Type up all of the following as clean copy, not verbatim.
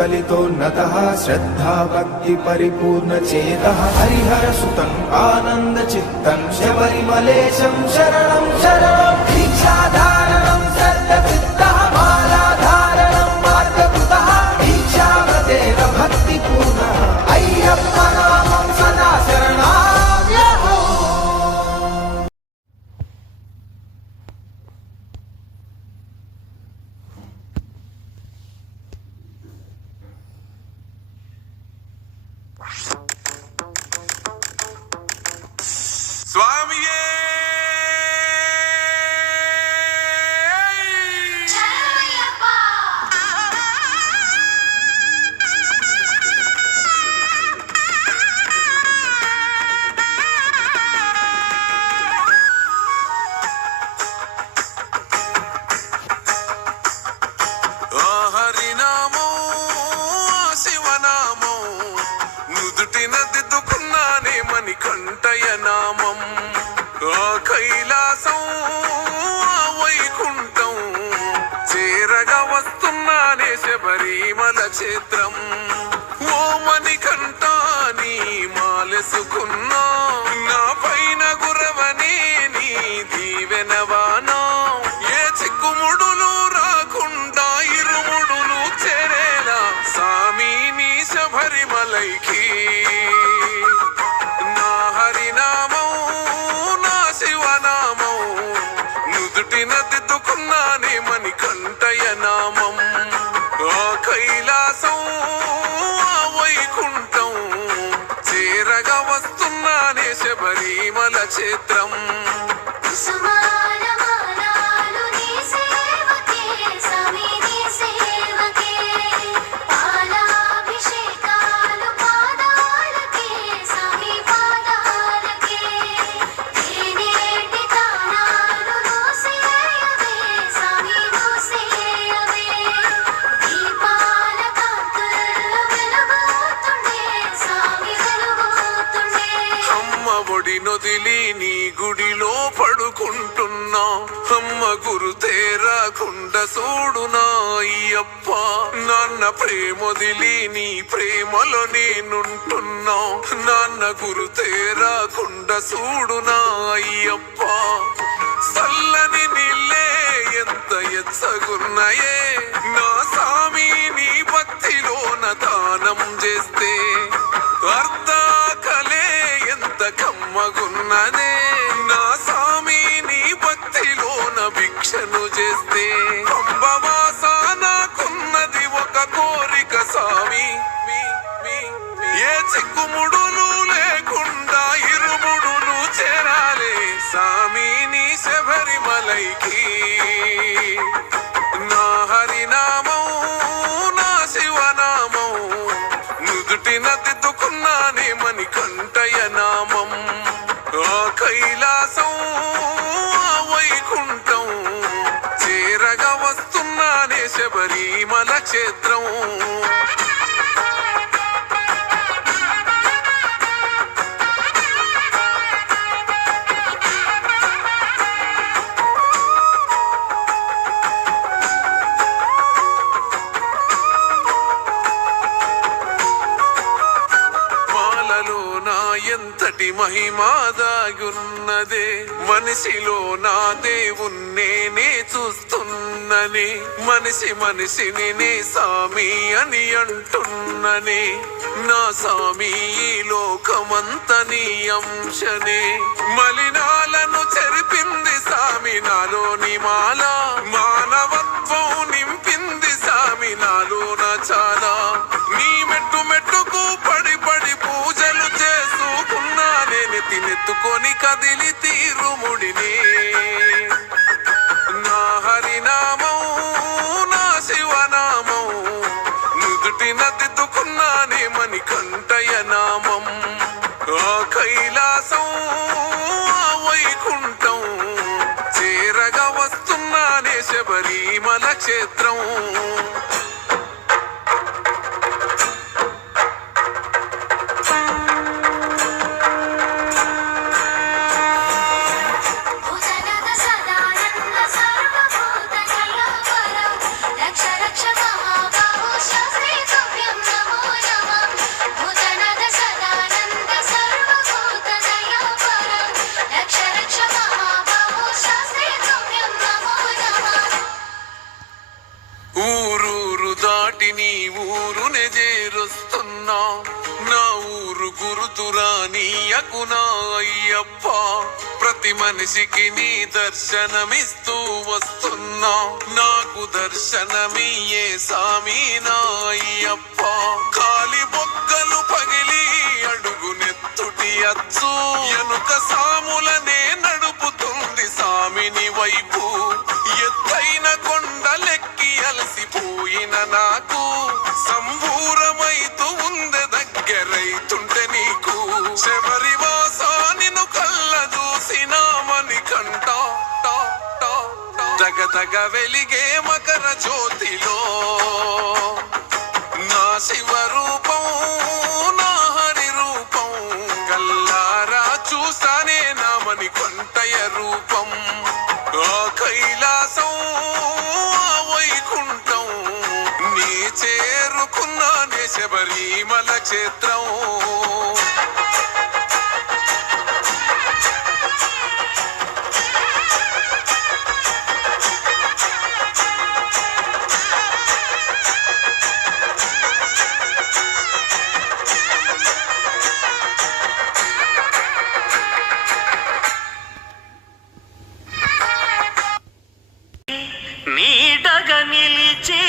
कलितोन्नतः श्रद्धा भक्ति परिपूर्ण चेतः हरिहर सुतं आनंद चित्तं शबरिमलेशं शरणं शरणं दीक्षाधारणं सर्वसिद्धः मालाधारणं मार्गकृतः दीक्षाव्रतेन भक्तिपूर्णः अय्यप्प नामं सदा शरणाम्यहो। स्वामिये హరినామో శివనామో నుదుటిన దిద్దుకున్నానే మణికంఠయ నామం కైలాసం వైకుంఠం చేరగా వస్తున్నానే శబరిమల క్షేత్రం ఓ మణికంఠ నీ మాలెసుకున్నా నా పైన గురవనే నీ దీవెనవానా ఏ చిక్కుముడులు రాకుండా ఇరుముడులు చేరేలా సామి నీ శబరిమలైకి నా హరినామం నా శివనామం నుదుటిన దిద్దుకున్నానే మణికంఠయ నామం కైలాసం వైకుంఠం చేరగా వస్తున్నానే శబరిమల క్షేత్రం నొదిలి నీ గుడిలో పడుకుంటున్నా అమ్మ గురు తేరాకుండా చూడునా అయ్యప్ప నాన్న ప్రేమొదిలి నీ ప్రేమలో నేనుంటున్నా నాన్న గురు తేరాకుండా చూడునా అయ్యప్ప సల్లని నీళ్ళే ఎంత ఎచ్చగున్నాయే నా సామి నీ భక్తిలోన దానం చేస్తే అర్ధాకలే ఎంత కమ్మగున్నదే నా సామి నీ భక్తిలోన భిక్షను చేస్తే పంబవాస నాకున్నది ఒక కోరిక సామి ఏ చిక్కుముడులు లేకుండా ఇరుముడులు చేరాలే సామి నీ శబరిమలైకి నా హరినామం నా శివనామం నుదుటిన దిద్దుకున్నానే మణికంఠయ నామం కైలాసం వైకుంఠం చేరగా వస్తున్నానే శబరిమల క్షేత్రం ఎంతటి మహిమాదాగున్నదే మనిషిలో నా దేవుణ్ణే చూస్తున్నని మనిషిని నే సామి అని అంటున్ననే నా సామి ఈ లోకమంత నీ అంశనే మలినాలను చెరిపింది సామి నాలోని మాల మానవత్వం నింపింది సామి నాలోన చాలా నీ మెట్టు మెట్టుకు పడి పడి పూజలు చేసుకున్నానే నెత్తినెత్తుకొని కదిలి తీరుముడిని నా హరినామం నా శివనామం నుదుటిన దిద్దుకున్నానే మణికంఠయ నామం కైలాసం వైకుంఠం చేరగా వస్తున్నానే శబరిమల క్షేత్రం రక్ష రక్ష మహాబాహు శాస్త్రీ ఊరూరు దాటి నీ ఊరునే చేరుస్తున్నా, నా ఊరు గురుతురా నీయకు నా అయ్యప్ప. ప్రతి మనిషికి నీ దర్శనమిస్తూ వస్తున్నా, నాకు దర్శనమియ్యే సామి నా అయ్యప్ప. కాలి బొగ్గలు పగిలి అడుగు నెత్తుటి అచ్చు, ఎనుక సాములనే నడుపుతుంది సామిని వైపు. ఎత్తైన కొండలెక్కి అలసిపోయిన నాకు సంబూరమైతూ ఉందె దగ్గరైతుంటే నీకు. శబరివాస నిన్ను కళ్ళ చూసినామని కంట దగదగ వెలిగే మకర జ్యోతిలో నా శివరూపం నా హరి రూపం. కల్లారా చూస్తానే నామని కొంటయ రూపం. ఆ కైలాసం ఆ వైకుంఠం నీ చేరుకున్నానే శబరిమల క్షేత్రం. నీడగ నిలిచి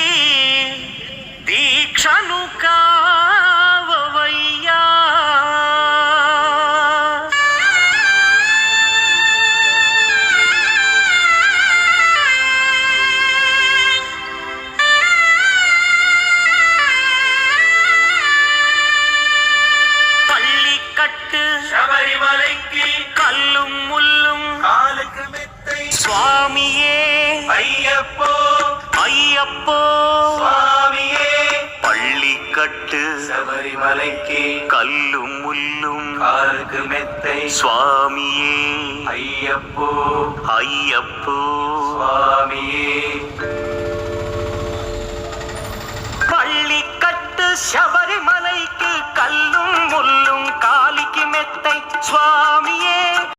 దీక్షను కావవయ్యా. పల్లికట్టు శబరిమలైకి కల్లుం ముల్లుం కాలుకు మెత్తై స్వామియే అయ్యప్పో అయ్యప్పో. స్వామియే. పల్లికట్టు శబరిమలైకి కల్లు ముల్లుం కాలుకు మెత్తై స్వామియే అయ్యప్పో అయ్యప్పో. స్వామియే. పల్లికట్టు శబరిమలైకి కల్లు ముల్లుం కాలికి మెత్తై స్వామి